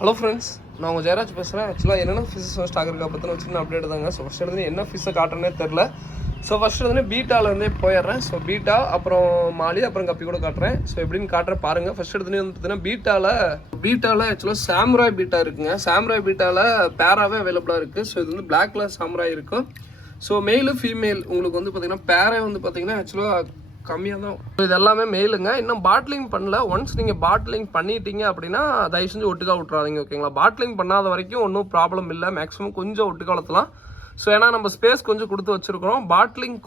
Hello friends, நான் உங்கள் ஜெயராஜ் பேசுகிறேன். ஆக்சுவலாக என்னென்ன ஃபிஷஸ் ஸ்டாக் இருக்கா பற்றின சின்ன அப்டேட் தாங்க. ஸோ ஃபஸ்ட் எடுத்து என்ன ஃபிஷ்ஷை காட்டுறேன்னே தெரில. ஸோ ஃபஸ்ட் எடுத்து பீட்டாலேருந்தே போயிடுறேன். ஸோ பீட்டா, அப்புறம் மாலி, அப்புறம் கப்பி கூட காட்டுறேன். ஸோ எப்படின்னு காட்டுறேன் பாருங்கள். ஃபஸ்ட் எடுத்துன்னு வந்து பார்த்தீங்கன்னா பீட்டாவில் ஆக்சுவலாக சாம்ராய் பீட்டா இருக்குங்க. சாம்ராய் பீட்டாவில் பேராகவே அவைலபிளாக இருக்குது. ஸோ இது வந்து பிளாக் கலர் சாம்ராய் இருக்கும். ஸோ மெயிலு ஃபீமேல் உங்களுக்கு வந்து பார்த்தீங்கன்னா பேரே வந்து பார்த்தீங்கன்னா ஆக்சுவலாக கம்மியாக தான். இது எல்லாமே மெயிலுங்க. இன்னும் பாட்லிங் பண்ணல. ஒன்ஸ் நீங்கள் பாட்லிங் பண்ணிட்டீங்க அப்படின்னா தயவு செஞ்சு ஒட்டுக்கா விட்றாதீங்க, ஓகேங்களா? பாட்லிங் பண்ணாத வரைக்கும் ஒன்றும் ப்ராப்ளம் இல்லை. மேக்ஸிமம் கொஞ்சம் ஒட்டுக்கா வளர்த்தலாம். ஸோ ஏன்னா நம்ம ஸ்பேஸ் கொஞ்சம் கொடுத்து வச்சுருக்கிறோம். பாட்லிங்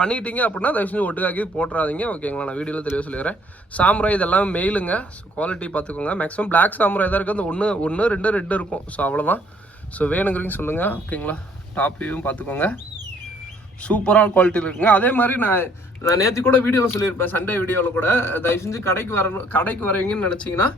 பண்ணிட்டீங்க அப்படின்னா தயவு செஞ்சு ஒட்டுக்காக்கி போட்டுறாதீங்க, ஓகேங்களா? நான் வீடியோவில் தெளிவாக சொல்லிடுறேன். சாம்ராய் இதெல்லாம் மெயிலுங்க. ஸோ குவாலிட்டி பார்த்துக்கோங்க. மேக்ஸிமம் பிளாக் சாம்ராய் தான் இருக்குது. அந்த ஒன்று ரெண்டு ரெட்டு இருக்கும். ஸோ அவ்வளோதான். ஸோ வேணுங்கிறீங்க சொல்லுங்கள், ஓகேங்களா? டாப் வியூவும் பார்த்துக்கோங்க. சூப்பரான குவாலிட்டியில் இருக்குங்க. அதே மாதிரி நான் நேற்று கூட வீடியோவில் சொல்லியிருப்பேன், சண்டே வீடியோவில் கூட. தயவு செஞ்சு கடைக்கு வரவீங்கன்னு நினச்சிங்கன்னா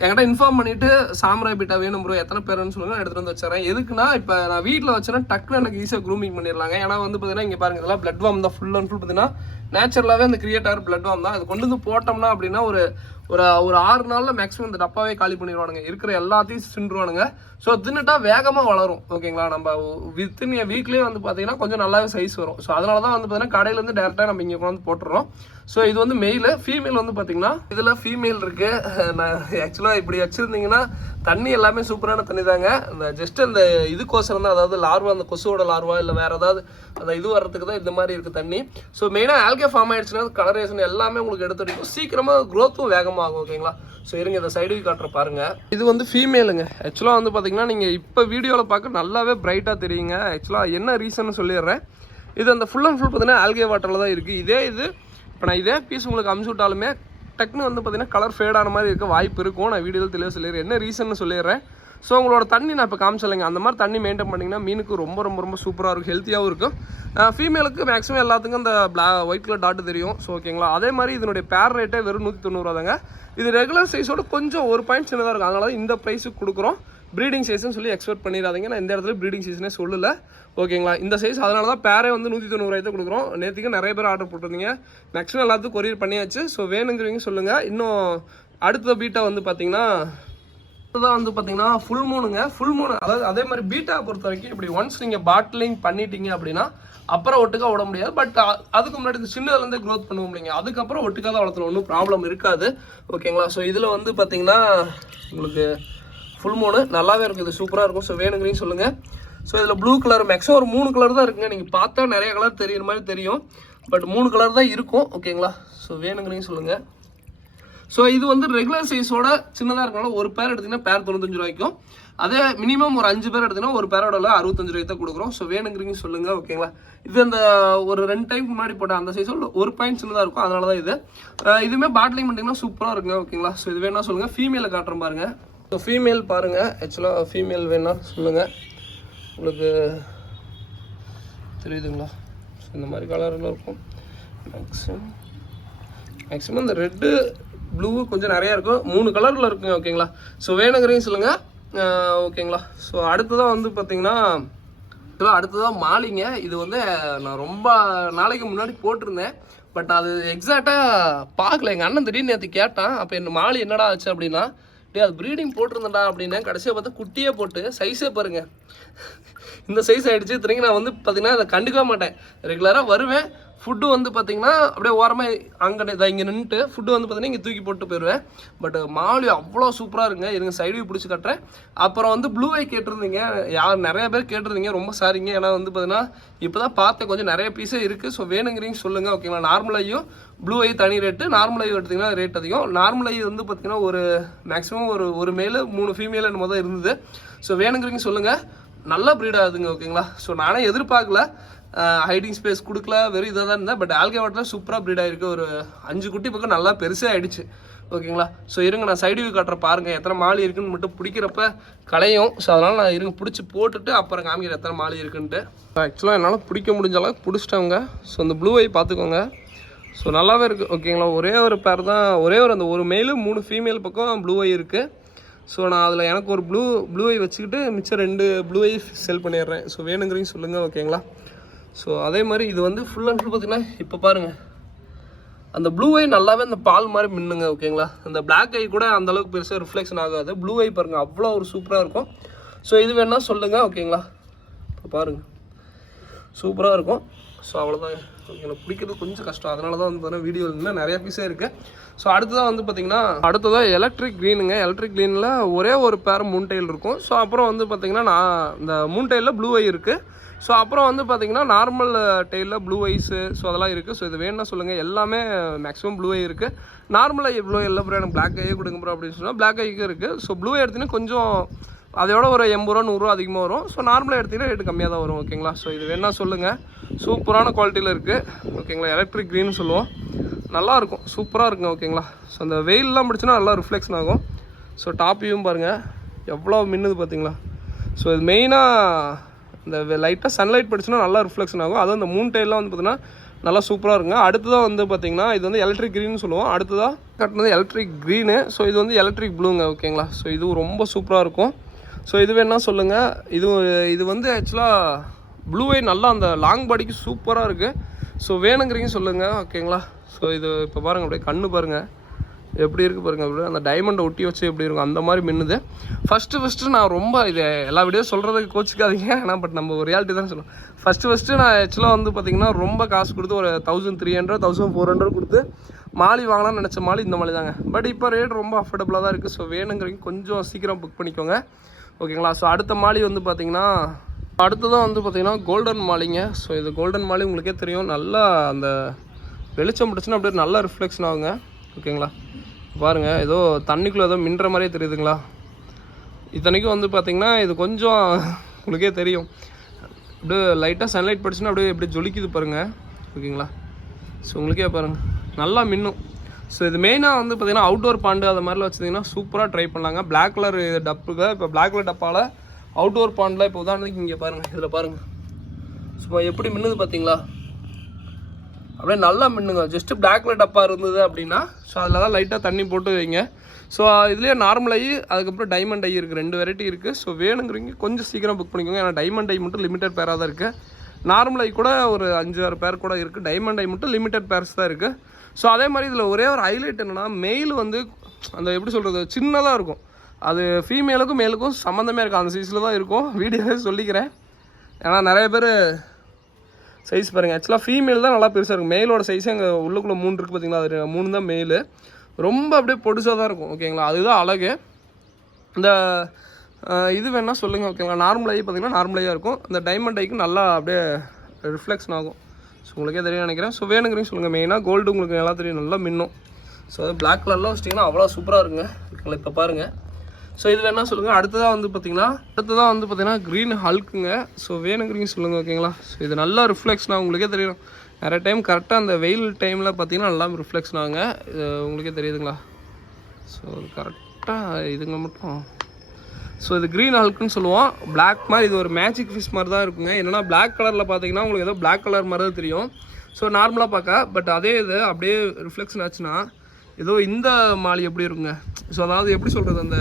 என்கிட்ட இன்ஃபார்ம் பண்ணிவிட்டு சாம்ராய் பீட்டா வேணும் ப்ரோ, எத்தனை பேருன்னு சொல்லுங்கள், எடுத்துகிட்டு வந்து வச்சுறேன். எதுக்குன்னா இப்போ நான் வீட்டில் வச்சேன்னா டக்குன்னு எனக்கு ஈஸியாக க்ரூமிங் பண்ணிடலாங்க. ஏன்னா வந்து பார்த்தீங்கன்னா இங்கே பாருங்கள், இதெல்லாம் பிளட் வார்ம் தான். ஃபுல் அண்ட் ஃபுல் பார்த்தீங்கன்னா நேச்சுரலாகவே அந்த கிரியேட்டர் பிளட் வார்ம் தான். அது கொண்டு வந்து போட்டோம்னா அப்படின்னா ஒரு 6 நாளில் மேக்ஸிமம் இந்த டப்பாவே காலி பண்ணிடுவானுங்க. இருக்கிற எல்லாத்தையும் சின்றுவானுங்க. ஸோ தின்னுட்டா வேகமாக வளரும், ஓகேங்களா? நம்ம வித்தின் வீக்லேயே வந்து பார்த்தீங்கன்னா கொஞ்சம் நல்லாவே சைஸ் வரும். ஸோ அதனால தான் வந்து பார்த்தீங்கன்னா கடையிலேருந்து டேரெக்டாக நம்ம இங்கே கொண்டு போட்டுறோம். ஸோ இது வந்து மெயிலு. ஃபீமேல் வந்து பார்த்தீங்கன்னா இதில் ஃபீமேல் இருக்குது. நான் ஆக்சுவலாக இப்படி வச்சுருந்தீங்கன்னா தண்ணி எல்லாமே சூப்பரான தண்ணி தாங்க. இந்த ஜஸ்ட் அந்த இதுக்கோசரம் தான், அதாவது லார்வா, அந்த கொசுவோட லார்வா இல்லை வேறு ஏதாவது அந்த இது வர்றதுக்கு தான் இந்த மாதிரி இருக்குது தண்ணி. ஸோ மெயினாக ஆல்கே ஃபார்ம் ஆகிடுச்சுன்னா கலரேஷன் எல்லாமே உங்களுக்கு எடுத்து வரைக்கும் சீக்கிரமாக க்ரோத்தும் வேகமாகும், ஓகேங்களா? ஸோ இருங்க, இந்த சைடு காட்டுற பாருங்கள். இது வந்து ஃபீமேலுங்க. ஆக்சுவலாக வந்து பார்த்தீங்கன்னா நீங்கள் இப்போ வீடியோவில் பார்க்க நல்லாவே பிரைட்டாக தெரியுங்க. ஆக்சுவலாக என்ன ரீசன் சொல்லிடுறேன். இது அந்த ஃபுல் அண்ட் ஃபுல் பார்த்தீங்கன்னா ஆல்கே வாட்டரில் தான் இருக்குது. இது இப்போ நான் இதே பீஸ் உங்களுக்கு அமுச்சு விட்டாலுமே டக்குன்னு வந்து பார்த்தீங்கன்னா கலர் ஃபேடான மாதிரி இருக்க வாய்ப்பு இருக்கும். நான் வீடியோவில் தெளிவாக சொல்லிடுறேன், என்ன ரீசன் சொல்லிடுறேன். ஸோ உங்களோட தண்ணி நான் இப்போ காமிச்சலைங்க. அந்த மாதிரி தண்ணி மெயின்டைன் பண்ணிங்கன்னா மீனுக்கு ரொம்ப ரொம்ப ரொம்ப சூப்பராக இருக்கும், ஹெல்த்தியாகவும் இருக்கும். ஃபீமேலுக்கு மேக்ஸிமம் எல்லாத்துக்கும் இந்த ஒயிட் கலர் டாட்டு தெரியும். ஸோ ஓகேங்களா? அதே மாதிரி இதனுடைய பேர் ரேட்டே வெறும் 190 தாங்க. இது ரெகுலர் சைஸோட கொஞ்சம் ஒரு பாயிண்ட் சின்னதாக இருக்கும். அதனால தான் இந்த ப்ரைஸுக்கு கொடுக்குறோம். ப்ரீடிங் சைஸ்ன்னு சொல்லி எக்ஸ்பெக்ட் பண்ணிடாதீங்க. நான் இந்த இடத்துல ப்ரீடிங் சைஸ்னே சொல்லலை, ஓகேங்களா? இந்த சைஸ் அதனால தான் பேரே வந்து 190 தான் கொடுக்குறோம். நேற்றுக்கு நிறைய பேர் ஆர்டர் போட்டிருந்தீங்க. மேக்ஸிமம் எல்லாத்துக்கும் கொரியர் பண்ணியாச்சு. ஸோ வேணுங்கிறவங்க சொல்லுங்கள். இன்னும் அடுத்த பீட்டா வந்து பார்த்தீங்கன்னா தான் வந்து பார்த்தீங்கன்னா ஃபுல் மூணுங்க. ஃபுல் மூணு, அதாவது அதே மாதிரி பீட்டா பொறுத்த வரைக்கும் இப்படி ஒன்ஸ் நீங்கள் பாட்லிங் பண்ணிட்டீங்க அப்படின்னா அப்புறம் ஒட்டுக்கா விட முடியாது. பட் அதுக்கு முன்னாடி இந்த சின்னதுலேருந்து க்ரோத் பண்ணுவோம் இல்லைங்க, அதுக்கப்புறம் ஒட்டுக்காக தான் வளர்த்தணும், ஒன்றும் ப்ராப்ளம் இருக்காது, ஓகேங்களா? ஸோ இதில் வந்து பார்த்தீங்கன்னா உங்களுக்கு ஃபுல் மூணு நல்லாவே இருக்கும். இது சூப்பராக இருக்கும். ஸோ வேணுங்கிறீங்க சொல்லுங்கள். ஸோ இதில் ப்ளூ கலர் மேக்ஸிமம் ஒரு 3 கலர் தான் இருக்குங்க. நீங்கள் பார்த்தா நிறைய கலர் தெரியுற மாதிரி தெரியும், பட் 3 கலர் தான் இருக்கும், ஓகேங்களா? ஸோ வேணுங்கிறீங்க சொல்லுங்கள். ஸோ இது வந்து ரெகுலர் சைஸோட சின்னதாக இருக்கனால ஒரு பேர் எடுத்திங்கன்னா பேர் 95 ரூபாய்க்கும், அதே மினிமம் ஒரு 5 பேர் எடுத்திங்கன்னா ஒரு பேரோட 65 ரூபாய்க்கு தான் கொடுக்குறோம். ஸோ வேணுங்கிறீங்க சொல்லுங்கள், ஓகேங்களா? இது அந்த ஒரு 2 டைம் முன்னாடி போட்ட அந்த சைஸோட ஒரு பாயிண்ட் சின்னதாக இருக்கும். அதனால தான் இதுவுமே பாட்லிங் பண்ணிங்கன்னா சூப்பராக இருக்குங்க, ஓகேங்களா? ஸோ இது வேணா சொல்லுங்கள். ஃபீமேலை காட்டுறேன் பாருங்கள். ஸோ ஃபீமேல் பாருங்கள். ஆக்சுவலாக ஃபீமேல் வேணா சொல்லுங்கள், உங்களுக்கு தெரியுதுங்களா? ஸோ இந்த மாதிரி கலரில் இருக்கும். மேக்ஸிமம் இந்த ரெட்டு ப்ளூ கொஞ்சம் நிறையா இருக்கும். 3 கலரில் இருக்குங்க, ஓகேங்களா? ஸோ வேணுங்கிறீங்க சொல்லுங்கள், ஓகேங்களா? ஸோ அடுத்ததாக வந்து பார்த்தீங்கன்னா அடுத்ததாக மாலிங்க. இது வந்து நான் ரொம்ப நாளைக்கு முன்னாடி போட்டிருந்தேன், பட் அது எக்ஸாக்டாக பார்க்கல. எங்கள் அண்ணன் திடீர்னு நேற்று கேட்டான். அப்போ என்ன மாலி என்னடா ஆச்சு அப்படின்னா, அது ப்ரீடிங் போட்டிருந்தேன்டா அப்படின்னா கடைசியாக பார்த்தா குட்டியே போட்டு சைஸே பாருங்கள் இந்த சைஸ் ஆகிடுச்சு. திரும்பி நான் வந்து பார்த்தீங்கன்னா அதை கண்டுக்க மாட்டேன். ரெகுலராக வருவேன். ஃபுட்டு வந்து பார்த்தீங்கன்னா அப்படியே ஓரமாக அங்கே இங்கே நின்றுட்டு ஃபுட்டு வந்து பார்த்தீங்கன்னா இங்கே தூக்கி போட்டு போயிடுவேன். பட் மாலி அவ்வளோ சூப்பராக இருங்க. இருங்க சைடு வியூ பிடிச்சி கட்டுறேன். அப்புறம் வந்து ப்ளூ ஐ கேட்டிருந்தீங்க, நிறைய பேர் கேட்டிருந்தீங்க. ரொம்ப சாரிங்க. ஏன்னா வந்து பார்த்தீங்கன்னா இப்போ தான் பார்த்தேன், கொஞ்சம் நிறைய பீஸே இருக்குது. ஸோ வேணுங்கிறீங்க சொல்லுங்கள், ஓகேங்களா? நார்மல் ஐயும் ப்ளூ ஐ தனி ரேட்டு, நார்மல் ஐ எடுத்திங்கன்னா ரேட் அதிகம். நார்மல் ஐ வந்து பார்த்தீங்கன்னா ஒரு மேக்ஸிமம் ஒரு மேலு 3 ஃபீமேல் என்னமோ தான் இருந்தது. ஸோ வேணுங்கிறீங்க சொல்லுங்கள். நல்லா ப்ரீட் ஆகுதுங்க, ஓகேங்களா? ஸோ நானே எதிர்பார்க்கல, ஹைடிங் ஸ்பேஸ் கொடுக்கல, வெறும் இதாக தான் இருந்தேன். பட் ஆல்கே வாட்டரில் சூப்பராக ப்ரீட் ஆகிருக்கு. ஒரு 5 குட்டி பக்கம் நல்லா பெருசாக ஆகிடுச்சு, ஓகேங்களா? ஸோ இருங்க நான் சைடு வியூ காட்டுற பாருங்கள். எத்தனை மாலி இருக்குன்னு மட்டும் பிடிக்கிறப்ப கலையும். ஸோ அதனால் நான் இருங்க பிடிச்சி போட்டுட்டு அப்புறம் காமிக்கிற எத்தனை மாலி இருக்குன்ட்டு. ஆக்சுவலாக என்னால் பிடிக்க முடிஞ்ச அளவுக்கு பிடிச்சிட்டவங்க. ஸோ அந்த ப்ளூ ஐ பார்த்துக்கோங்க. ஸோ நல்லாவே இருக்குது, ஓகேங்களா? ஒரே ஒரு பேர் தான், அந்த ஒரு மேலு 3 ஃபீமேல் பக்கம் ப்ளூ ஐ இருக்குது. ஸோ நான் அதில் எனக்கு ஒரு ப்ளூ ஐ வச்சுக்கிட்டு மிச்சம் 2 ப்ளூ ஐ செல் பண்ணிடுறேன். ஸோ வேணுங்கிறீங்க சொல்லுங்கள், ஓகேங்களா? ஸோ அதே மாதிரி இது வந்து ஃபுல் அண்ட் ஃபுல் பார்த்திங்கன்னா இப்போ பாருங்கள், அந்த ப்ளூ ஐ நல்லாவே அந்த பால் மாதிரி மின்னுங்க ஓகேங்களா. அந்த பிளாக் ஐ கூட அந்தளவுக்கு பெருசாக ரிஃப்ளெக்ஷன் ஆகாது. ப்ளூ ஐ பாருங்கள் அவ்வளோ ஒரு சூப்பராக இருக்கும். ஸோ இது வேணால் சொல்லுங்கள் ஓகேங்களா. இப்போ பாருங்கள் சூப்பராக இருக்கும். ஸோ அவ்வளோதான். எனக்கு பிடிக்கிறது கொஞ்சம் கஷ்டம், அதனால தான் வந்து பார்த்தீங்கன்னா வீடியோ இருந்தால் நிறைய பீஸே இருக்குது. ஸோ அடுத்ததாக வந்து பார்த்திங்கன்னா அடுத்ததாக எலக்ட்ரிக் க்ரீனுங்க. எலக்ட்ரிக் க்ரீனில் ஒரே ஒரு பேர் மூன் டைல் இருக்கும். ஸோ அப்புறம் வந்து பார்த்திங்கன்னா நான் இந்த மூன் டைலில் ப்ளூ ஐ இருக்குது. ஸோ அப்புறம் வந்து பார்த்திங்கன்னா நார்மல் டெய்லில் ப்ளூ ஐஸு ஸோ அதெல்லாம் இருக்குது. ஸோ இது வேணும்னா சொல்லுங்கள். எல்லாமே மேக்ஸிமம் ப்ளூ ஐ இருக்குது. நார்மலாக ப்ளூ இல்லை ப்ரோ எனக்கு பிளாக் ஐயே கொடுங்க ப்ரோ அப்படின்னு சொன்னால் பிளாக் ஐக்கு இருக்குது. ஸோ ப்ளூ ஐ எடுத்திங்கன்னா கொஞ்சம் அதோட ஒரு 80 ரூபா 100 ரூபா அதிகமாக வரும். ஸோ நார்மலாக எடுத்திங்கன்னா ரேட்டு கம்மியாக தான் வரும் ஓகேங்களா. ஸோ இது வேணா சொல்லுங்கள். சூப்பரான குவாலிட்டியில் இருக்குது ஓகேங்களா. எலக்ட்ரிக் க்ரீன் சொல்லுவோம், நல்லாயிருக்கும், சூப்பராக இருக்குங்க ஓகேங்களா. ஸோ அந்த வெயிலெலாம் பிடிச்சுன்னா நல்லா ரிஃப்ளெக்ஷன் ஆகும். ஸோ டாப்பையும் பாருங்கள் எவ்வளோ மின்னுது பார்த்தீங்களா. ஸோ இது மெயினாக இந்த லைட்டாக சன்லைட் படிச்சுன்னா நல்லா ரிஃப்ளெக்ஷன் ஆகும். அதுவும் இந்த மூன் டைல்லாம் வந்து பார்த்திங்கன்னா நல்லா சூப்பராக இருக்குங்க. அடுத்ததாக வந்து பார்த்திங்கன்னா இது வந்து எலக்ட்ரிக் க்ரீன்னு சொல்லுவோம். அடுத்ததாக கட்டினது எலக்ட்ரிக் க்ரீனு. ஸோ இது வந்து எலக்ட்ரிக் ப்ளூங்க ஓகேங்களா. ஸோ இதுவும் ரொம்ப சூப்பராக இருக்கும். ஸோ இது வேணால் சொல்லுங்கள். இது வந்து ஆக்சுவலாக ப்ளூ ஐ நல்லா அந்த லாங் பாடிக்கு சூப்பராக இருக்குது. ஸோ வேணுங்கிறீங்க சொல்லுங்கள் ஓகேங்களா. ஸோ இது இப்போ பாருங்கள் அப்படியே கண்ணு பாருங்கள் எப்படி இருக்குது பாருங்கள். அப்படி அந்த டைமண்டை ஒட்டி வச்சு எப்படி இருக்கும் அந்த மாதிரி மின்னுது. ஃபஸ்ட்டு நான் ரொம்ப இது எல்லா வீடியோ சொல்கிறதுக்கு கோச்சிக்காதீங்க, ஆனால் பட் நம்ம ஒரு ரியாலிட்டி தான் சொல்லுவோம். ஃபஸ்ட்டு நான் ஆக்சுவலாக வந்து பார்த்திங்கன்னா ரொம்ப காசு கொடுத்து ஒரு 1300 1400 கொடுத்து மாலி வாங்கலாம்னு நினச்ச மாலி இந்த மாலி தாங்க. பட் இப்போ ரேட் ரொம்ப அஃபோர்டபுளாக தான் இருக்குது. ஸோ வேணுங்கிறவங்க கொஞ்சம் சீக்கிரம் புக் பண்ணிக்கோங்க ஓகேங்களா. ஸோ அடுத்த மாலி வந்து பார்த்திங்கன்னா அடுத்ததான் வந்து பார்த்திங்கன்னா கோல்டன் மாலிங்க. ஸோ இது கோல்டன் மாலி உங்களுக்கே தெரியும், நல்லா அந்த வெளிச்சம் பிடிச்சுன்னா அப்படியே நல்லா ரிஃப்ளெக்ஷன் ஆகுங்க ஓகேங்களா. பாருங்கள் ஏதோ தண்ணிக்குள்ளே ஏதோ மின்ற மாதிரியே தெரியுதுங்களா. இத்தனைக்கும் வந்து பார்த்திங்கன்னா இது கொஞ்சம் உங்களுக்கே தெரியும் அப்படியே லைட்டாக சன்லைட் படிச்சுன்னா அப்படியே எப்படி ஜொலிக்குது பாருங்கள் ஓகேங்களா. ஸோ உங்களுக்கே பாருங்கள் நல்லா மின்னும். ஸோ இது மெயினாக வந்து பார்த்திங்கன்னா அவுட்டோர் பாண்டு அது மாதிரிலாம் வச்சுருந்தீங்கன்னா சூப்பராக ட்ரை பண்ணலாங்க. பிளாக் கலர் டப்புக்கு இப்போ பிளாக் கலர் டப்பால் அவுட்டோர் பாண்டில் இப்போ உதாரணத்துக்கு இங்கே பாருங்கள், இதில் பாருங்கள் ஸோ எப்படி மின்னுது பார்த்தீங்களா. அப்படியே நல்லா மின்னுங்க. ஜஸ்ட்டு பிளாக் கலர் டப்பா இருந்தது அப்படின்னா ஸோ அதில் தான் லைட்டாக தண்ணி போட்டு வைங்க. ஸோ இதுலேயே நார்மல் ஐ அதுக்கப்புறம் டைமண்ட் ஐ இருக்குது, 2 வெரைட்டி இருக்குது. ஸோ வேணுங்கிறீங்க கொஞ்சம் சீக்கிரம் புக் பண்ணிக்கோங்க. ஏன்னா டைமண்ட் ஐ மட்டும் லிமிட்டட் பேராக தான் இருக்குது. நார்மல் ஐ கூட ஒரு 5-6 பேர் கூட இருக்குது. டைமண்ட் ஐ மட்டும் லிமிட்டட் பேர்ஸ் தான் இருக்குது. ஸோ அதே மாதிரி இதில் ஒரே ஒரு ஹைலைட் என்னென்னா மெயில் வந்து அந்த எப்படி சொல்கிறது சின்னதாக இருக்கும். அது ஃபீமேலுக்கும் மேலுக்கும் சம்மந்தமே இருக்குது, அந்த சைஸில் தான் இருக்கும். வீடியோவே சொல்லிக்கிறேன் ஏன்னா நிறைய பேர் சைஸ் பாருங்கள். ஆக்சுவலாக ஃபீமேல் தான் நல்லா பெருசாக இருக்கும். மேலோட சைஸே அங்கே உள்ளுக்குள்ளே 3 இருக்குது பார்த்தீங்களா, அது 3 தான் மேலு. ரொம்ப அப்படியே பொடுசாக தான் இருக்கும் ஓகேங்களா. அதுதான் அழகு. இந்த இது வேணால் சொல்லுங்கள் ஓகேங்களா. நார்மல் ஐ பார்த்திங்கன்னா நார்மலாக இருக்கும். அந்த டைமண்ட் ஐக்கு நல்லா அப்படியே ரிஃப்ளெக்ஷன் ஆகும். ஸோ உங்களுக்கே தெரியும் நினைக்கிறேன். ஸோ வேணுங்கிறீங்க சொல்லுங்கள். மெயினாக கோல்டு உங்களுக்கு நல்லா தெரியும், நல்லா மின்னும். ஸோ அது பிளாக் கலர்லாம் வச்சிட்டிங்கன்னா அவ்வளோ சூப்பராக இருக்குங்க ஓகேங்களா. இப்போ பாருங்கள். ஸோ இது வேணால் சொல்லுங்கள். அடுத்ததாக வந்து பார்த்திங்கன்னா க்ரீன் ஹல்க்குங்க. ஸோ வேணுங்கிறீங்க சொல்லுங்கள் ஓகேங்களா. ஸோ இது நல்லா ரிஃப்ளெக்ஷன் உங்களுக்கே தெரியும். நிறைய டைம் கரெக்டாக அந்த வெயில் டைமில் பார்த்திங்கன்னா நல்லா ரிஃப்ளெக்ஷன் ஆகுங்க. இது உங்களுக்கே தெரியுதுங்களா. ஸோ கரெக்டாக இதுங்க மட்டும். ஸோ இது க்ரீன் ஹல்க்குன்னு சொல்லுவோம். பிளாக் மாதிரி இது ஒரு மேஜிக் ஃபிஷ் மாதிரி தான் இருக்குங்க. என்னென்னா பிளாக் கலரில் பார்த்தீங்கன்னா உங்களுக்கு ஏதோ பிளாக் கலர் மாதிரி தான் தெரியும். ஸோ நார்மலாக பார்க்க பட் அதே இது அப்படியே ரிஃப்ளெக்ஷன் ஆச்சுன்னா ஏதோ இந்த மாலி எப்படி இருக்குங்க. ஸோ அதாவது எப்படி சொல்கிறது அந்த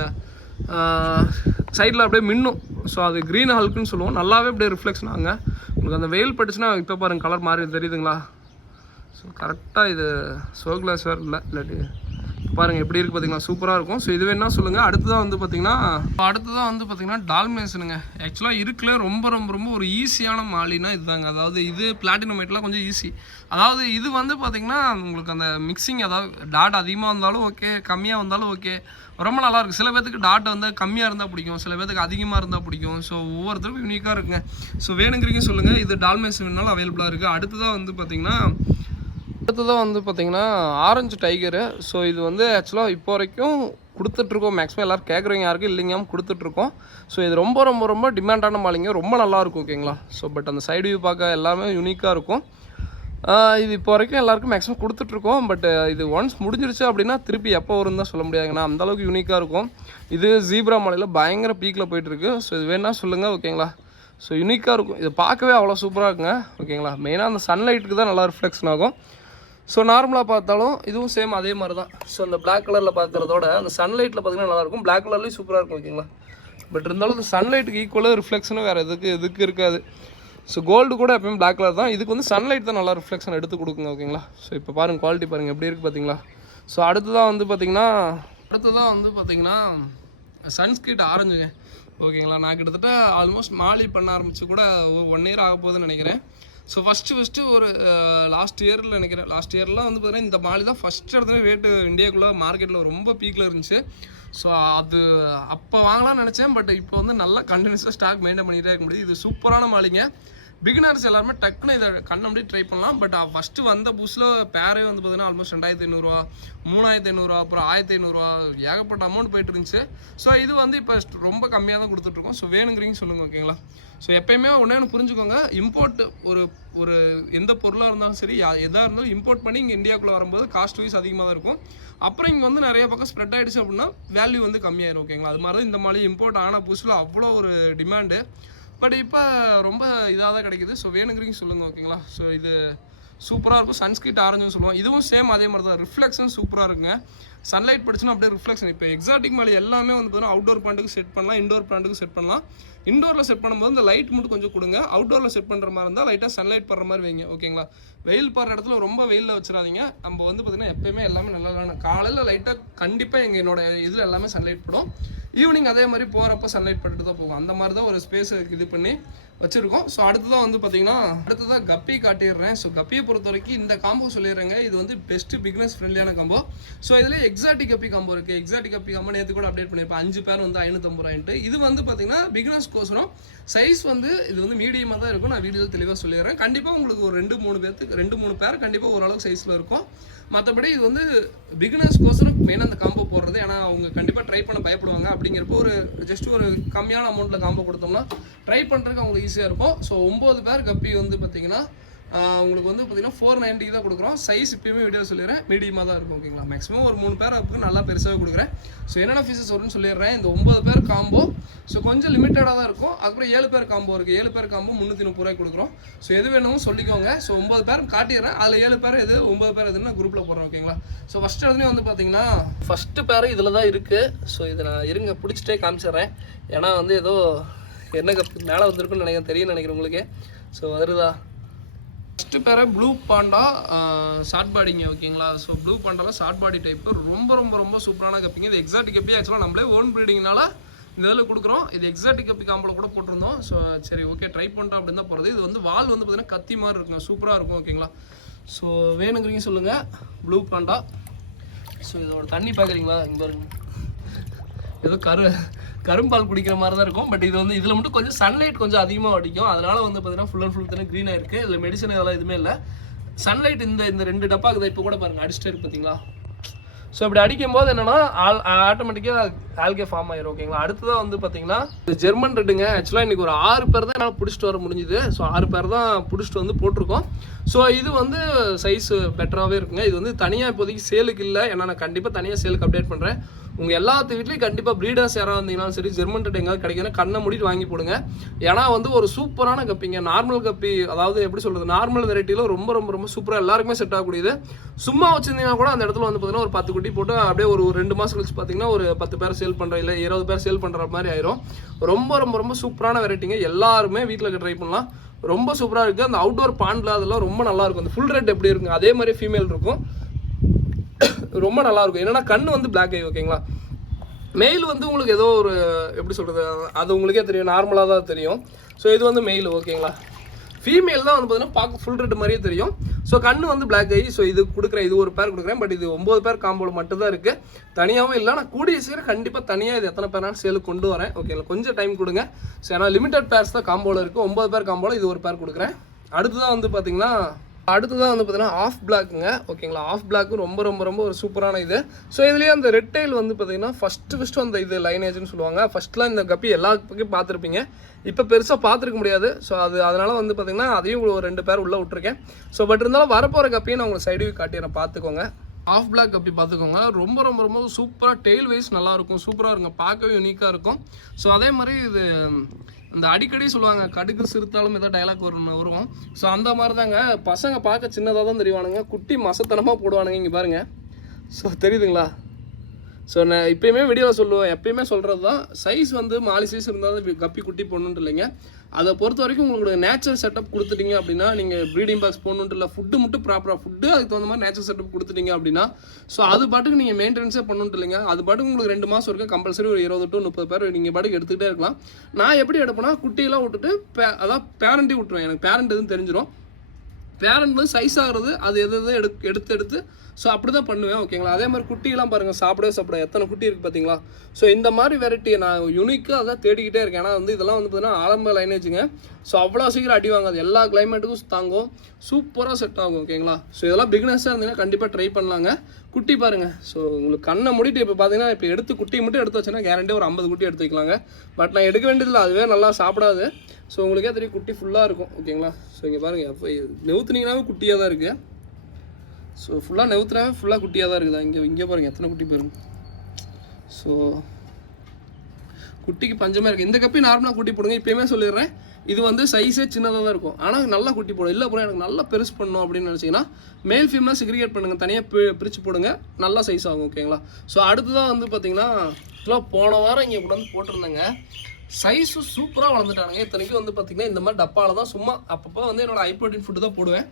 சைடில் அப்படியே மின்னும். ஸோ அது க்ரீன் ஹல்க்குன்னு சொல்லுவோம். நல்லாவே அப்படியே ரிஃப்ளெக்ஷன் ஆகுங்க. உங்களுக்கு அந்த வெயில் பட்டுச்சுன்னா இப்போ பாருங்கள் கலர் மாறி தெரியுதுங்களா. ஸோ கரெக்டாக இது சோக்லாஸ் வேறு இல்லாட்டி பாருங்கள் எப்படி இருக்குது பார்த்தீங்களா, சூப்பராக இருக்கும். ஸோ இது வேணா சொல்லுங்கள். அடுத்ததாக வந்து பார்த்திங்கன்னா டால்மேஷனுங்க. ஆக்சுவலாக இருக்குல்ல ரொம்ப ரொம்ப ரொம்ப ஒரு ஈஸியான மாலினா இதுதாங்க. அதாவது இது பிளாட்டினமைட்லாம் கொஞ்சம் ஈஸி. அதாவது இது வந்து பார்த்திங்கன்னா உங்களுக்கு அந்த மிக்சிங், அதாவது டாட் அதிகமாக வந்தாலும் ஓகே, கம்மியாக வந்தாலும் ஓகே, ரொம்ப நல்லாயிருக்கு. சில பேர்த்துக்கு டாட் வந்து கம்மியாக இருந்தால் பிடிக்கும், சில பேர்த்துக்கு அதிகமாக இருந்தால் பிடிக்கும். ஸோ ஒவ்வொருத்தருக்கும் யூனிக்காக இருக்குங்க. ஸோ வேணுங்கிறீங்க சொல்லுங்கள். இது டால்மேஷன் வேணாலும் அவைலபிளாக இருக்குது. அடுத்ததாக வந்து பார்த்திங்கன்னா ஆரஞ்சு டைகரு. ஸோ இது வந்து ஆக்சுவலாக இப்போ வரைக்கும் கொடுத்துட்ருக்கோம். மேக்ஸிமம் எல்லோரும் கேட்குறவங்க யாருக்கும் இல்லைங்க கொடுத்துட்ருக்கோம். ஸோ இது ரொம்ப ரொம்ப ரொம்ப டிமாண்டான மாலிங்க, ரொம்ப நல்லாயிருக்கும் ஓகேங்களா. ஸோ பட் அந்த சைடு வியூ பார்க்க எல்லாமே யூனிக்காக இருக்கும். இது இப்போ வரைக்கும் எல்லாருக்கும் மேக்ஸிமம் கொடுத்துட்ருக்கோம். பட் இது ஒன்ஸ் முடிஞ்சிருச்சு அப்படின்னா திருப்பி எப்போ வரும்னு தான் சொல்ல முடியாதுங்கண்ணா, அந்தளவுக்கு யூனிக்காக இருக்கும். இது ஜீப்ரா மாலியில் பயங்கர பீக்கில் போயிட்டுருக்கு. ஸோ இது வேணால் சொல்லுங்கள் ஓகேங்களா. ஸோ யூனிக்காக இருக்கும். இது பார்க்கவே அவ்வளோ சூப்பராக இருக்குங்க ஓகேங்களா. மெயினாக அந்த சன்லைட்டுக்கு தான் நல்லா ரிஃப்ளெக்ஷன் ஆகும். ஸோ நார்மலாக பார்த்தாலும் இதுவும் சேம் அதே மாதிரி தான். ஸோ அந்த பிளாக் கலரில் பார்க்குறதோட அந்த சன்லைட்டில் பார்த்திங்கன்னா நல்லாயிருக்கும். பிளாக் கலர்லேயும் சூப்பராக இருக்கும் ஓகேங்களா. பட் இருந்தாலும் அந்த சன்லைட்டுக்கு ஈக்குவலாக ரிஃப்ளெக்ஷனும் வேறு எதுக்கு இருக்காது. ஸோ கோல்டு கூட எப்பயும் பிளாக் கலர் தான். இதுக்கு வந்து சன்லைட் தான் நல்லா ரிஃப்ளெக்ஷன் எடுத்து கொடுக்குங்க ஓகேங்களா. ஸோ இப்போ பாருங்கள் குவாலிட்டி பாருங்கள் எப்படி இருக்குது பார்த்தீங்களா. ஸோ அடுத்ததாக வந்து பார்த்திங்கன்னா சன்ஸ்கிரீட் ஆரஞ்சுங்க ஓகேங்களா. நான் கிட்டத்தட்ட ஆல்மோஸ்ட் மாலி பண்ண ஆரம்பித்து கூட 1 இயர் ஆக போகுதுன்னு நினைக்கிறேன். ஸோ ஃபஸ்ட்டு ஒரு லாஸ்ட் இயரில் நினைக்கிறேன். லாஸ்ட் இயர்லாம் வந்து பார்த்திங்கன்னா இந்த மாலி தான் ஃபஸ்ட் இடத்துல ரேட்டு இந்தியாவுக்குள்ளே மார்க்கெட்டில் ரொம்ப பீக்கில் இருந்துச்சு. ஸோ அது அப்போ வாங்கலாம்னு நினச்சேன். பட் இப்போ வந்து நல்லா கண்டினியூஸாக ஸ்டாக் மெயின்டைன் பண்ணிகிட்டே இருக்க முடியுது. இது சூப்பரான மாலிங்க. பிகினர்ஸ் எல்லாருமே டக்குன்னு இதை கண்ணை முடிய ட்ரை பண்ணலாம். பட் ஃபஸ்ட்டு வந்த புதுசில் பேரே வந்து பார்த்தீங்கன்னா ஆல்மோஸ்ட் 2500 3500 அப்புறம் 1500 ஏகப்பட்ட அமௌண்ட் போயிட்டு இருந்துச்சு. ஸோ இது வந்து இப்போ ரொம்ப கம்மியாக தான் கொடுத்துட்ருக்கோம். ஸோ வேணுங்கிறீங்க சொல்லுங்கள் ஓகேங்களா. ஸோ எப்போயுமே ஒன்று புரிஞ்சுக்கோங்க, இம்போர்ட் ஒரு எந்த பொருளாக இருந்தாலும் சரி எதாக இருந்தாலும் இம்போர்ட் பண்ணி இங்கே இந்தியாவுக்குள்ளே வரும்போது காஸ்ட் வைஸ் அதிகமாக தான் இருக்கும். அப்புறம் இங்கே வந்து நிறைய பக்கம் ஸ்ப்ரெட் ஆகிடுச்சு அப்படின்னா வேல்யூ வந்து கம்மியாயிரும் ஓகேங்களா. அது மாதிரி தான் இந்த மாதிரி இம்போர்ட் ஆன புதுசில் அவ்வளோ ஒரு டிமாண்டு. பட் இப்போ ரொம்ப இதாக தான் கிடைக்குது. ஸோ வேணுங்கிறீங்க சொல்லுங்கள் ஓகேங்களா. ஸோ இது சூப்பராக இருக்கும். சன்ஸ்கிரீட் ஆரஞ்சுன்னு சொல்லுவோம். இதுவும் சேம் அதே மாதிரி தான். ரிஃப்ளெக்ஷன் சூப்பராக இருக்குங்க. சன்லைட் படிச்சுன்னா அப்படியே ரிஃப்ளெக்ஷன். இப்போ எக்ஸாட்டிக் மேலே எல்லாமே வந்து பார்த்தீங்கன்னா அவுட்டோர் பிளான்ட்டுக்கு செட் பண்ணலாம், இண்டோர் பிளான்ட்டுக்கு செட் பண்ணலாம். இண்டோரில் செட் பண்ணும்போது இந்த லைட் மட்டும் கொஞ்சம் கொடுங்க. அவுட்டோரில் செட் பண்ணுற மாதிரி இருந்தால் லைட்டாக சன்லைட் படுற மாதிரி வைங்க ஓகேங்களா. வெயில் படுற இடத்துல ரொம்ப வெயிலில் வச்சிடாதீங்க. நம்ம வந்து பார்த்திங்கன்னா எப்போயுமே எல்லாமே நல்லா காலையில் லைட்டாக கண்டிப்பாக என்னோட இதில் எல்லாமே சன்லைட் படும். ஈவினிங் அதே மாதிரி போகிறப்ப சன்லைட் பட்டுட்டு தான் போகும். அந்த மாதிரி தான் ஒரு ஸ்பேஸ் இது பண்ணி வச்சுருக்கோம். ஸோ அடுத்ததான் வந்து பார்த்திங்கன்னா கப்பி காட்டிடுறேன். ஸோ கப்பியை பொறுத்த வரைக்கும் இந்த காம்போ சொல்லிடுறேங்க. இது வந்து பெஸ்ட்டு பிகினர்ஸ் ஃப்ரெண்ட்லியான காம்போ. ஸோ இதில் எக்ஸாட்டிக் கப்பி காம்போ இருக்குது. எக்ஸாட்டிக் கப்பி காம்போ நேற்று கூட அப்டேட் பண்ணியிருப்பேன். 5 பேர் வந்து 550 இது வந்து பார்த்திங்கன்னா பிகினர்ஸ் கோசரம் சைஸ் வந்து இது வந்து மீடியமாக தான் இருக்கும். நான் வீடியோ தெளிவாக சொல்லிடுறேன். கண்டிப்பாக உங்களுக்கு ஒரு 2-3 பேர் கண்டிப்பாக ஓரளவுக்கு சைஸில் இருக்கும். மற்றபடி இது வந்து பிகினர்ஸ் கோசரம் மெயினாக அந்த காம்போ போடுறது. ஏன்னா அவங்க கண்டிப்பாக ட்ரை பண்ண பயப்படுவாங்க. அப்படிங்கிறப்போ ஜஸ்ட் ஒரு கம்மியான அமௌண்ட்டில் காம்போ கொடுத்தோம்னா ட்ரை பண்ணுறதுக்கு அவங்களுக்கு ஈஸியாக இருக்கும். ஸோ 9 பேர் கப்பி வந்து பார்த்திங்கன்னா உங்களுக்கு வந்து பார்த்திங்கன்னா 490 தான் கொடுக்குறோம். சைஸ் இப்போயுமே வீடியோ சொல்லிடுறேன், மீடியமாக தான் இருக்கும் ஓகேங்களா. மேக்ஸிமம் ஒரு 3 பேர் அப்புக்கு நல்லா பெருசாகவே கொடுக்குறேன். ஸோ என்னென்ன ஃபீஸஸ் வரும்னு சொல்லிடுறேன். இந்த 9 பேர் காம்போ ஸோ கொஞ்சம் லிமிட்டடாக தான் இருக்கும். அதுக்கப்புறம் 7 பேர் காம்போ இருக்குது. 7 பேர் காம்போ 330 கொடுக்குறோம். ஸோ எது வேணுமோ சொல்லிக்கோங்க. ஸோ 9 பேர் காட்டிடுறேன். அதில் 7 பேர் எது 9 பேர் எதுன்னு நான் குரூப்பில் போடுறேன் ஓகேங்களா. ஸோ ஃபஸ்ட்டு இடத்துலேயும் வந்து பார்த்திங்கன்னா ஃபஸ்ட்டு பேர் இதில் தான் இருக்குது. ஸோ இதை நான் இருங்க பிடிச்சிட்டே காமிச்சிட்றேன். ஏன்னா வந்து ஏதோ என்ன கப்பு மேலே வந்திருக்குன்னு நினைக்கிறேன் உங்களுக்கு. ஸோ வருதா. ஃபஸ்ட்டு பேரை ப்ளூ பாண்டா ஷார்ட் பாடிங்க ஓகேங்களா. ஸோ ப்ளூ பாண்டாவில் ஷார்ட் பாடி டைப்பு ரொம்ப சூப்பரான கப்பிங்க. இது எக்ஸாட்டிக் கப்பி ஆக்சுவலாக நம்மளே ஓன் ப்ரீடிங்னால இந்த இதில் கொடுக்குறோம். இது எக்ஸாட்டிக் கப்பி காம்பில் கூட போட்டிருந்தோம். ஸோ சரி ஓகே ட்ரை பண்ணுறோம் அப்படின்னு தான் போகிறது. இது வந்து வால் வந்து பார்த்திங்கன்னா கத்தி மாதிரி இருக்குங்க, சூப்பராக இருக்கும் ஓகேங்களா. ஸோ வேணுங்கிறீங்க சொல்லுங்கள். ப்ளூ பாண்டா. ஸோ இதோட தண்ணி பார்க்குறீங்களா, இங்கே ஏதோ கரும்பால் குடிக்கிற மாதிரி தான் இருக்கும். பட் இது வந்து இதில் மட்டும் கொஞ்சம் சன்லைட் கொஞ்சம் அதிகமாக அடிக்கும். அதனால் வந்து பார்த்தீங்கன்னா ஃபுல் அண்ட் ஃபுல் தானே க்ரீனாக இருக்குது. இதில் மெடிசன் இதெல்லாம் எதுவுமே இல்லை. சன்லைட் இந்த 2 டப்பாக்குது. இப்போ கூட பாருங்கள் அடிச்சுட்டு இருக்கு பார்த்தீங்களா. ஸோ இப்படி அடிக்கும் போது என்னன்னா ஆட்டோமேட்டிக்காக ஆல்கே ஃபார்ம் ஆயிரும் ஓகேங்களா. அடுத்ததான் வந்து பார்த்தீங்கன்னா ஜெர்மன் ரெட்டுங்க. ஆக்சுவலாக இன்றைக்கி ஒரு 6 பேர் தான் என்னால் பிடிச்சிட்டு வர முடிஞ்சுது. ஸோ 6 பேர் தான் பிடிச்சிட்டு வந்து போட்டிருக்கோம். ஸோ இது வந்து சைஸ் பெட்டராகவே இருக்குங்க. இது வந்து தனியாக இப்போதைக்கு சேலுக்கு இல்லை. ஏன்னா நான் கண்டிப்பாக தனியாக சேலுக்கு அப்டேட் பண்ணுறேன். உங்கள் எல்லாத்து வீட்லேயும் கண்டிப்பாக ப்ரீடர்ஸ் யாராவது இருந்தீங்கன்னாலும் சரி ஜெர்மன் ரெட் எங்கேயாவது கிடைக்கணும் கண்ணை மூடிட்டு வாங்கி போடுங்க. ஏன்னா வந்து ஒரு சூப்பரான கப்பிங்க. நார்மல் கப்பி அதாவது எப்படி சொல்கிறது, நார்மல் வெரைட்டியில் ரொம்ப சூப்பராக எல்லாருக்குமே செட் ஆகக்கூடியது. சும்மா வச்சுருந்தீங்கன்னா கூட அந்த இடத்துல வந்து பார்த்தீங்கன்னா ஒரு 10 குட்டி போட்டு அப்படியே ஒரு 2 மாதம் கழிச்சு பார்த்தீங்கன்னா ஒரு 10 பேர் சேல் பண்ணுற இல்லை 20 பேர் சேல் பண்ணுற மாதிரி ஆயிரும். ரொம்ப சூப்பரான வெரைட்டிங்க. எல்லாருமே வீட்டில் ட்ரை பண்ணலாம். ரொம்ப சூப்பராக இருக்குது. அந்த அவுட்டோர் பாண்டில் அதெல்லாம் ரொம்ப நல்லாயிருக்கும். அந்த ஃபுல் ரெட் எப்படி இருக்குங்க அதே மாதிரி ஃபீமேல் இருக்கும். ரொம்ப நல்லாயிருக்கும். என்னென்னா கண் வந்து பிளாக் ஐ ஓகேங்களா. மெயில் வந்து உங்களுக்கு ஏதோ ஒரு எப்படி சொல்கிறது அது உங்களுக்கே தெரியும், நார்மலாக தான் தெரியும். ஸோ இது வந்து மெயில் ஓகேங்களா. ஃபீமேல் தான் வந்து பார்த்தீங்கன்னா பார்க்க ஃபுல் ரெட் மாதிரியே தெரியும். ஸோ கண்ணு வந்து பிளாக் ஐ. ஸோ இது கொடுக்குறேன், இது ஒரு பேர் கொடுக்குறேன். பட் இது 9 பேர் காம்போவில் மட்டும்தான் இருக்குது, தனியாகவும் இல்லை. நான் கூடிய சீக்கிரம் கண்டிப்பாக தனியாக இது எத்தனை பேர்னாலும் சேலுக்கு கொண்டு வரேன் ஓகேங்களா. கொஞ்சம் டைம் கொடுங்க. ஸோ ஏன்னா லிமிடெட் பேர்ஸ் தான் காம்போவில் இருக்குது. 9 பேர் காம்போவில் இது ஒரு பேர் கொடுக்குறேன். அடுத்ததான் வந்து பார்த்தீங்கன்னா ஆஃப் பிளாக்குங்க ஓகேங்களா. ஆஃப் பிளாக்கு ரொம்ப ஒரு சூப்பரான இது. ஸோ இதுலேயே அந்த ரெட் டைல் வந்து பார்த்தீங்கன்னா ஃபஸ்ட்டு அந்த இது லைனேஜ்னு சொல்லுவாங்க. ஃபஸ்ட்லாம் இந்த கப்பி எல்லா பக்கம் பார்த்துருப்பீங்க, இப்போ பெருசாக பார்த்துருக்க முடியாது. ஸோ அதனால் வந்து பார்த்தீங்கன்னா அதையும் ஒரு 2 பேர் உள்ளே விட்டுருக்கேன். ஸோ பட் இருந்தாலும் வரப்போகிற கப்பியை நான் உங்களுக்கு சைடு வியூ காட்டிடுறேன், பார்த்துக்கோங்க. ஆஃப் பிளாக் கப்பி பார்த்துக்கோங்க. ரொம்ப சூப்பராக டெய்ல் வைஸ் நல்லாயிருக்கும், சூப்பராக இருக்கும், பார்க்கவே யூனிக்காக இருக்கும். ஸோ அதே மாதிரி இது இந்த அடிக்கடி சொல்லுவாங்க கடுகு சிறுத்தாலும் ஏதோ டைலாக் வரும். ஸோ அந்த மாதிரி தாங்க. பசங்க பார்க்க சின்னதாக தான் தெரிவானுங்க, குட்டி மசத்தனமாக போடுவானுங்க. இங்கே பாருங்கள். ஸோ தெரியுதுங்களா, ஸோ நான் எப்பயுமே வீடியோவில் சொல்லுவேன், எப்பயுமே சொல்கிறது தான், சைஸ் வந்து மாலி சைஸ் இருந்தாலும் கப்பி குட்டி போடணுன்ட்டு இல்லைங்க. அதை பொறுத்த வரைக்கும் உங்களுக்கு நேச்சுரல் செட்டப் கொடுத்துட்டீங்க அப்படின்னா, நீங்கள் ப்ரீடிங் பாக்ஸ் போடணுன்ட்டு இல்லை, ஃபுட்டு மட்டும் ப்ராப்பராக ஃபுட்டு அதுக்கு தகுந்த மாதிரி நேச்சுரல் செட்டப் கொடுத்துட்டீங்க அப்படின்னா, ஸோ அது பாட்டுக்கு நீங்கள் மெயின்டெனன்ஸே பண்ணணுன்ட்டு இல்லைங்க. அது பாட்டுக்கு உங்களுக்கு 2 மாதம் வரைக்கும் கம்பல்சரி ஒரு 20 to 30 பேர் நீங்கள் பாட்டுக்கு எடுத்துக்கிட்டே இருக்கலாம். நான் எப்படி எடுப்பேன்னா, குட்டியெல்லாம் விட்டுட்டு அதான் பேரண்ட்டே விட்டுருவேன். எனக்கு பேரண்ட் எதுவும் தெரிஞ்சிடும். பேரண்ட் வந்து சைஸ் ஆகிறது அது எது எடுத்து ஸோ அப்படி தான் பண்ணுவேன். ஓகேங்களா. அதே மாதிரி குட்டியெல்லாம் பாருங்கள், சாப்பிட எத்தனை குட்டி இருக்குது பார்த்தீங்களா. ஸோ இந்த மாதிரி வெரைட்டியை நான் யூனிக்காக அதான் தேடிக்கிட்டே இருக்கேன். ஏன்னா வந்து இதெல்லாம் வந்து பார்த்தீங்கன்னா ஆரம்ப லைனேஜுங்க. ஸோ அவ்வளோ சீக்கிரம் அடி வாங்காது, எல்லா கிளைமேட்டுக்கும் தாங்கும், சூப்பராக செட் ஆகும். ஓகேங்களா. ஸோ இதெல்லாம் பிகினர்ஸாக இருந்தீங்கன்னா கண்டிப்பாக ட்ரை பண்ணலாங்க. குட்டி பாருங்கள். ஸோ உங்களுக்கு கண்ணை மூடிட்டு இப்போ பார்த்தீங்கன்னா இப்போ குட்டி மட்டும் எடுத்து வச்சேன்னா கேரண்டி ஒரு 50 குட்டி எடுத்து வைக்கலாங்க. பட் நான் எடுக்க வேண்டியதில்லை, அதுவே நல்லா சாப்பிடாது. ஸோ உங்களுக்கே தெரியும் குட்டி ஃபுல்லாக இருக்கும். ஓகேங்களா. ஸோ இங்கே பாருங்கள், எப்போ நெவுத்துனீங்கன்னாவே குட்டியாக தான் இருக்குது. ஸோ ஃபுல்லாக நெவுத்துனாவே ஃபுல்லாக குட்டியாக தான் இருக்குதா. இங்கே பாருங்கள் எத்தனை குட்டி பாருங்க. ஸோ குட்டிக்கு பஞ்சமாக இருக்குது. இந்த கப்பி நார்மலாக குட்டி போடுங்க. இப்போயுமே சொல்லிடுறேன், இது வந்து சைஸே சின்னதாக தான் இருக்கும், ஆனால் நல்லா குட்டி போடும். இல்லை அப்புறம் எனக்கு நல்லா பெருசு பண்ணணும் அப்படின்னு நினச்சிங்கன்னா மேல் ஃபீமேல் செக்ரிகேட் பண்ணுங்கள், தனியாக பிரித்து போடுங்க, நல்லா சைஸ் ஆகும். ஓகேங்களா. ஸோ அடுத்ததான் வந்து பார்த்தீங்கன்னா போன வாரம் இங்கே கொண்டு வந்து போட்டிருந்தேங்க. சைஸும் சூப்பராக வளர்ந்துட்டானுங்க. இத்தனைக்கும் வந்து பார்த்திங்கன்னா இந்த மாதிரி டப்பாவில் தான் சும்மா அப்பப்போ வந்து என்னோடய ஹை ப்ரோட்டீன் ஃபுட்டு தான் போடுவேன்.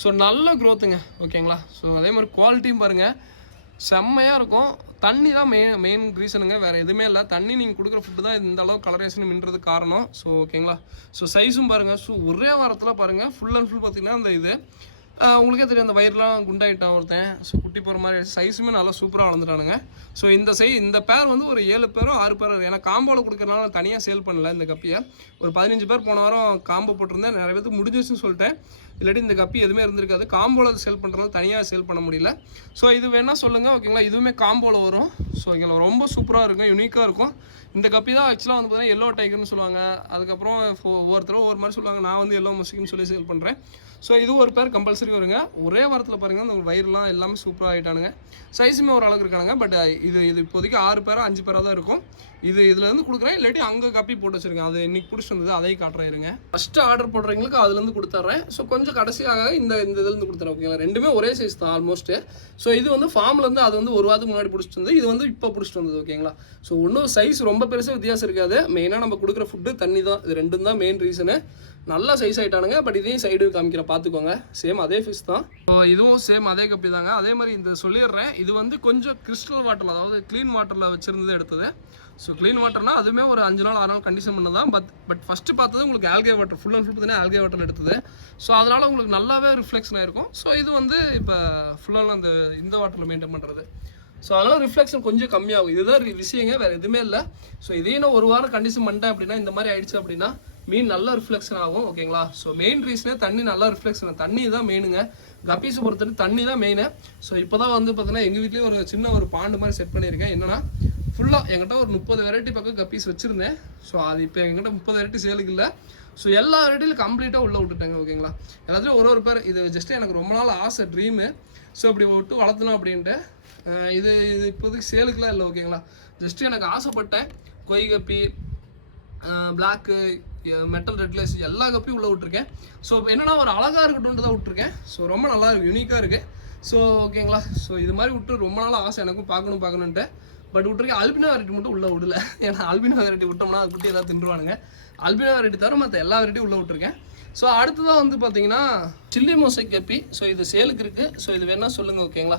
ஸோ நல்ல க்ரோத்துங்க. ஓகேங்களா. ஸோ அதே மாதிரி குவாலிட்டியும் பாருங்கள், செம்மையாக இருக்கும். தண்ணி தான் மெயின் ரீசனுங்க, வேறு எதுவுமே இல்லை. தண்ணி நீங்கள் கொடுக்குற ஃபுட்டு தான் இந்த அளவு கலரேஷன் மின்றதுக்கு காரணம். ஸோ ஓகேங்களா. ஸோ சைஸும் பாருங்கள். ஸோ ஒரே வாரத்தில் பாருங்கள் ஃபுல் அண்ட் ஃபுல் பார்த்திங்கன்னா அந்த இது உங்களுக்கே தெரியும், அந்த வயிறுலாம் குண்டாயிட்டான் ஒருத்தன். ஸோ குட்டி போகிற மாதிரி சைஸுமே நல்லா சூப்பராக வளர்ந்துட்டானுங்க. ஸோ இந்த பேர் வந்து ஒரு 7 பேரோ 6 பேரோ, ஏன்னா காம்போவில் கொடுக்குறதுனால தனியாக சேல் பண்ணல இந்த கப்பியை. ஒரு 15 பேர் போன வாரம் காம்போ போட்டிருந்தேன், நிறைய பேருக்கு முடிஞ்சிச்சுன்னு சொல்லிட்டேன். இல்லாட்டி இந்த கப்பி எதுவுமே இருந்திருக்காது. காம்போவில் சேல் பண்ணுறதுனால தனியாக சேல் பண்ண முடியல. ஸோ இது வேணால் சொல்லுங்கள். ஓகேங்களா. இதுவுமே காம்போவில் வரும். ஸோ ஓகேங்களா, ரொம்ப சூப்பராக இருக்கும், யூனிக்காக இருக்கும். இந்த கப்பி தான் ஆக்சுவலாக வந்து பார்த்தீங்கன்னா எல்லோ டைகர்னு சொல்லுவாங்க. அதுக்கப்புறம் ஒவ்வொருத்தரும் ஒவ்வொரு மாதிரி சொல்லுவாங்க. நான் வந்து எல்லோ மஸ்கின்னு சொல்லி சேல் பண்ணுறேன். ஸோ இது ஒரு பேர் கம்பல்சரி வருங்க. ஒரே வாரத்தில் பாருங்கள் அந்த வயிறுலாம் எல்லாமே சூப்பராக ஆகிட்டானுங்க. சைஸுமே ஒரு அளவுக்கு இருக்கானுங்க. பட் இது இப்போதைக்கு 6 பேரோ 5 பேராக தான் இருக்கும். இதுலேருந்து கொடுக்குறேன், இல்லாட்டி அங்கே கப்பி போட்டு வச்சுருக்கேன். அது இன்னைக்கு பிடிச்சி வந்தது, அதையும் காட்டுறேன் இருங்க. ஃபஸ்ட்டு ஆர்டர் போடுறவங்களுக்கு அதுலேருந்து கொடுத்துட்றேன். ஸோ கொஞ்சம் கடைசியாக இந்த இதுலேருந்து கொடுத்துறேன். ஓகேங்களா. ரெண்டுமே ஒரே சைஸ் தான் ஆல்மோஸ்ட்டு. ஸோ இது வந்து ஃபார்ம்லேருந்து அது வந்து ஒரு வாரத்துக்கு முன்னாடி பிடிச்சிட்டு வந்தது, இது வந்து இப்போ பிடிச்சிட்டு வந்தது. ஓகேங்களா. ஸோ ஒன்றும் சைஸ் ரொம்ப பெருசாக வித்தியாசம் இருக்காது. மெயினாக நம்ம கொடுக்குற ஃபுட்டு தண்ணி தான், இது ரெண்டும் தான் மெயின் ரீசனு. நல்லா சைஸ் ஆகிட்டானுங்க. பட் இதையும் சைடு காமிக்கிற பார்த்துக்கோங்க. சேம் அதே ஃபிஷ் தான். ஸோ இதுவும் சேம் அதே கப்பி தாங்க. அதே மாதிரி இந்த சொல்லிடுறேன், இது வந்து கொஞ்சம் கிறிஸ்டல் வாட்டரில், அதாவது க்ளீன் வாட்டரில் வச்சுருந்தது எடுத்தது. ஸோ க்ளீன் வாட்டர்னா அதுவுமே ஒரு 5 நாள் 6 நாள் கண்டிஷன் பண்ணது தான். பட் ஃபஸ்ட்டு பார்த்தது உங்களுக்கு algae water, full and full பார்த்தீங்கன்னா ஆல்கே வாட்டர் எடுத்தது. ஸோ அதனால் உங்களுக்கு நல்லாவே ரிஃப்ளெக்ஷன் ஆகிருக்கும். ஸோ இது வந்து இப்போ ஃபுல்லாக இந்த வாட்டரில் மெயின்டைன் பண்ணுறது. ஸோ அதனால் ரிஃப்ளெக்ஷன் கொஞ்சம் கம்மியாகும். இதுதான் விஷயங்க, வேறு எதுவுமே இல்லை. ஸோ இதையும் நான் ஒரு வாரம் கண்டிஷன் பண்ணிட்டேன் அப்படின்னா, இந்த மாதிரி ஆயிடுச்சு அப்படின்னா மீன் நல்லா ரிஃப்ளெக்ஷன் ஆகும். ஓகேங்களா. ஸோ மெயின் ரீசனே தண்ணி நல்லா ரிஃப்ளெக்ஷன், தண்ணி தான் மெயினுங்க. கப்பீஸை பொறுத்தவரை தண்ணி தான் மெயினு. ஸோ இப்போ தான் வந்து பார்த்தீங்கன்னா எங்கள் வீட்லேயும் ஒரு சின்ன ஒரு பாண்டு மாதிரி செட் பண்ணியிருக்கேன். என்னன்னா ஃபுல்லாக என்கிட்ட ஒரு 30 வெரைட்டி பக்கம் கப்பீஸ் வச்சுருந்தேன். ஸோ அது இப்போ எங்கிட்ட 30 வெரைட்டி சேலுக்கு இல்லை. ஸோ எல்லா வெரைட்டியும் கம்ப்ளீட்டாக உள்ளே விட்டுட்டேங்க. ஓகேங்களா. எல்லாத்துலேயும் ஒரு பேர். இது ஜஸ்ட்டு எனக்கு ரொம்ப நாள் ஆசை, ட்ரீமு. ஸோ இப்படி விட்டு வளர்த்தணும் அப்படின்ட்டு. இது இப்போதைக்கு சேலுக்குலாம் இல்லை. ஓகேங்களா. ஜஸ்ட்டு எனக்கு ஆசைப்பட்டேன். கொய் கப்பி, பிளாக்கு, மெட்டல் ரெட்லெஸ் எல்லா கப்பியும் உள்ளே விட்டுருக்கேன். ஸோ என்னன்னா ஒரு அழகாக இருக்கட்டும்னு தான் விட்டுருக்கேன். ஸோ ரொம்ப நல்லா இருக்குது, யூனிக்காக இருக்குது. ஸோ ஓகேங்களா. ஸோ இது மாதிரி விட்டு ரொம்ப நாள் ஆசை எனக்கும் பார்க்கணுன்ட்டு. பட் விட்டுருக்கேன். அல்பினோ வெரைட்டி மட்டும் உள்ளே விடல. ஏன்னா அல்பினோ வெரைட்டி விட்டோம்னா அது குட்டி ஏதாவது தின்றுவானுங்க. அல்பினோ வெரைட்டி தவிர மற்ற எல்லா வெரைட்டியும் உள்ளே விட்டுருக்கேன். ஸோ அடுத்ததாக வந்து பார்த்தீங்கன்னா சில்லி மொசைக் கப்பி. ஸோ இது சேலுக்கு இருக்குது. ஸோ இது வேணால் சொல்லுங்கள். ஓகேங்களா.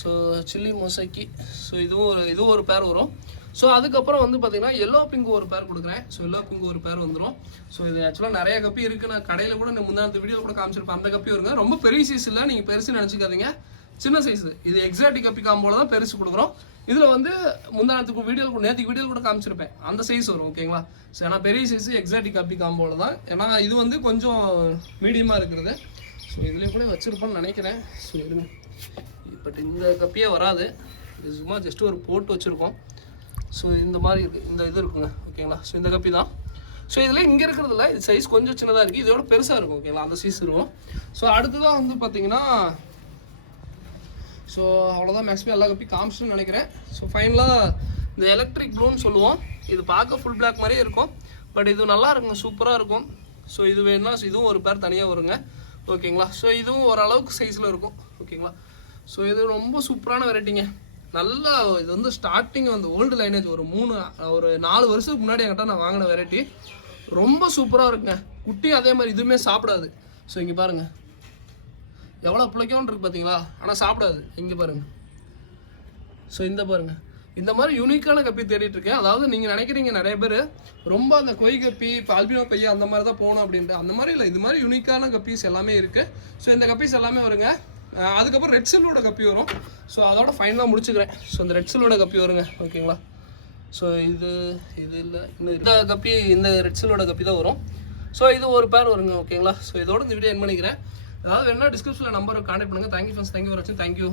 So chilli மொசைக்கி. ஸோ இதுவும் ஒரு பேர் வரும். ஸோ அதுக்கப்புறம் வந்து பார்த்தீங்கன்னா எல்லோ பிங்கு ஒரு பேர் கொடுக்குறேன். ஸோ எல்லோ பிங்கு ஒரு பேர் வந்துடும். ஸோ இது ஆக்சுவலாக நிறைய கப்பி இருக்குது. நான் கடையில் கூட முன்னாடி வீடியோ கூட காமிச்சிருப்பேன். அந்த கப்பி வருங்க. ரொம்ப பெரிய சைஸ் இல்லை, நீங்கள் பெருசு நினச்சிக்காதீங்க, சின்ன சைஸு. இது எக்ஸாட்டிக் கப்பி காம்போல தான் பெருசு கொடுக்குறோம். இதில் வந்து நேற்றுக்கு வீடியோ கூட காமிச்சிருப்பேன், அந்த சைஸ் வரும். ஓகேங்களா. ஸோ ஏன்னா பெரிய சைஸு எக்ஸாட்டிக் கப்பி காம்போல தான். ஏன்னா இது வந்து கொஞ்சம் மீடியமாக இருக்கிறது. ஸோ இதுலேயும் கூட வச்சுருப்போன்னு நினைக்கிறேன். ஸோ இருங்க, பட் இந்த கப்பியே வராது. இது சும்மா ஜஸ்ட்டு ஒரு போட்டு வச்சுருக்கோம். ஸோ இந்த மாதிரி இருக்குது, இந்த இது இருக்குங்க. ஓகேங்களா. ஸோ இந்த கப்பி தான். ஸோ இதில் இங்கே இருக்கிறதில்ல, இது சைஸ் கொஞ்சம் சின்னதாக இருக்குது, இதோட பெருசாக இருக்கும். ஓகேங்களா. அந்த சைஸ் இருக்கும். ஸோ அடுத்ததான் வந்து பார்த்தீங்கன்னா ஸோ அவ்வளோதான், மேக்ஸிமம் எல்லா கப்பி காமிச்சுன்னு நினைக்கிறேன். ஸோ ஃபைனலாக இந்த எலக்ட்ரிக் ப்ளூன்னு சொல்லுவோம். இது பார்க்க ஃபுல் பிளாக் மாதிரியே இருக்கும். பட் இது நல்லா இருக்குங்க, சூப்பராக இருக்கும். ஸோ இது வேணும்னா இதுவும் ஒரு பேர் தனியாக வருங்க. ஓகேங்களா. ஸோ இதுவும் ஓரளவுக்கு சைஸில் இருக்கும். ஓகேங்களா. ஸோ இது ரொம்ப சூப்பரான வெரைட்டிங்க. நல்லா இது வந்து ஸ்டார்டிங் அந்த ஓல்டு லைனேஜ் ஒரு 4 வருஷத்துக்கு முன்னாடி என்கிட்ட நான் வாங்கின வெரைட்டி. ரொம்ப சூப்பராக இருக்குங்க. குட்டி அதே மாதிரி இதுவுமே சாப்பிடாது. ஸோ இங்கே பாருங்கள் எவ்வளோ பிழைக்கோன்னு இருக்குது பார்த்தீங்களா, ஆனால் சாப்பிடாது. இங்கே பாருங்கள். ஸோ இந்த பாருங்கள், இந்த மாதிரி யூனிக்கான கப்பி தேடிட்டு இருக்கேன். அதாவது நீங்கள் நினைக்கிறீங்க நிறைய பேர் ரொம்ப அந்த கொய் கப்பி இப்போ அல்பினோ பையன் அந்த மாதிரி தான் போகணும் அப்படின்ட்டு. அந்த மாதிரி இல்லை, இது மாதிரி யூனிக்கான கப்பீஸ் எல்லாமே இருக்குது. ஸோ இந்த கப்பீஸ் எல்லாமே வருங்க. அதுக்கப்புறம் ரெட் செல்லோட கப்பி வரும். ஸோ அதோட ஃபைனலாக முடிச்சுக்கிறேன். ஸோ இந்த ரெட் செல்லோட கப்பி வருங்க, ஓகேங்களா. ஸோ இது இல்லை, இந்த கப்பி இந்த ரெட் செல்லோட கப்பி தான் வரும். ஸோ இது ஒரு பேர் வருங்க, ஓகேங்களா. ஸோ இதோட இந்த வீடியோ என் பண்ணிக்கிறேன். அதாவது வேணா டிஸ்கிரிப்ஷனில் நம்பரை கான்டாக்ட் பண்ணுங்கள். தேங்க்யூ ஃப்ரெண்ட்ஸ், தேங்க்யூ ஃபார் வாட்சிங், தேங்க்யூ.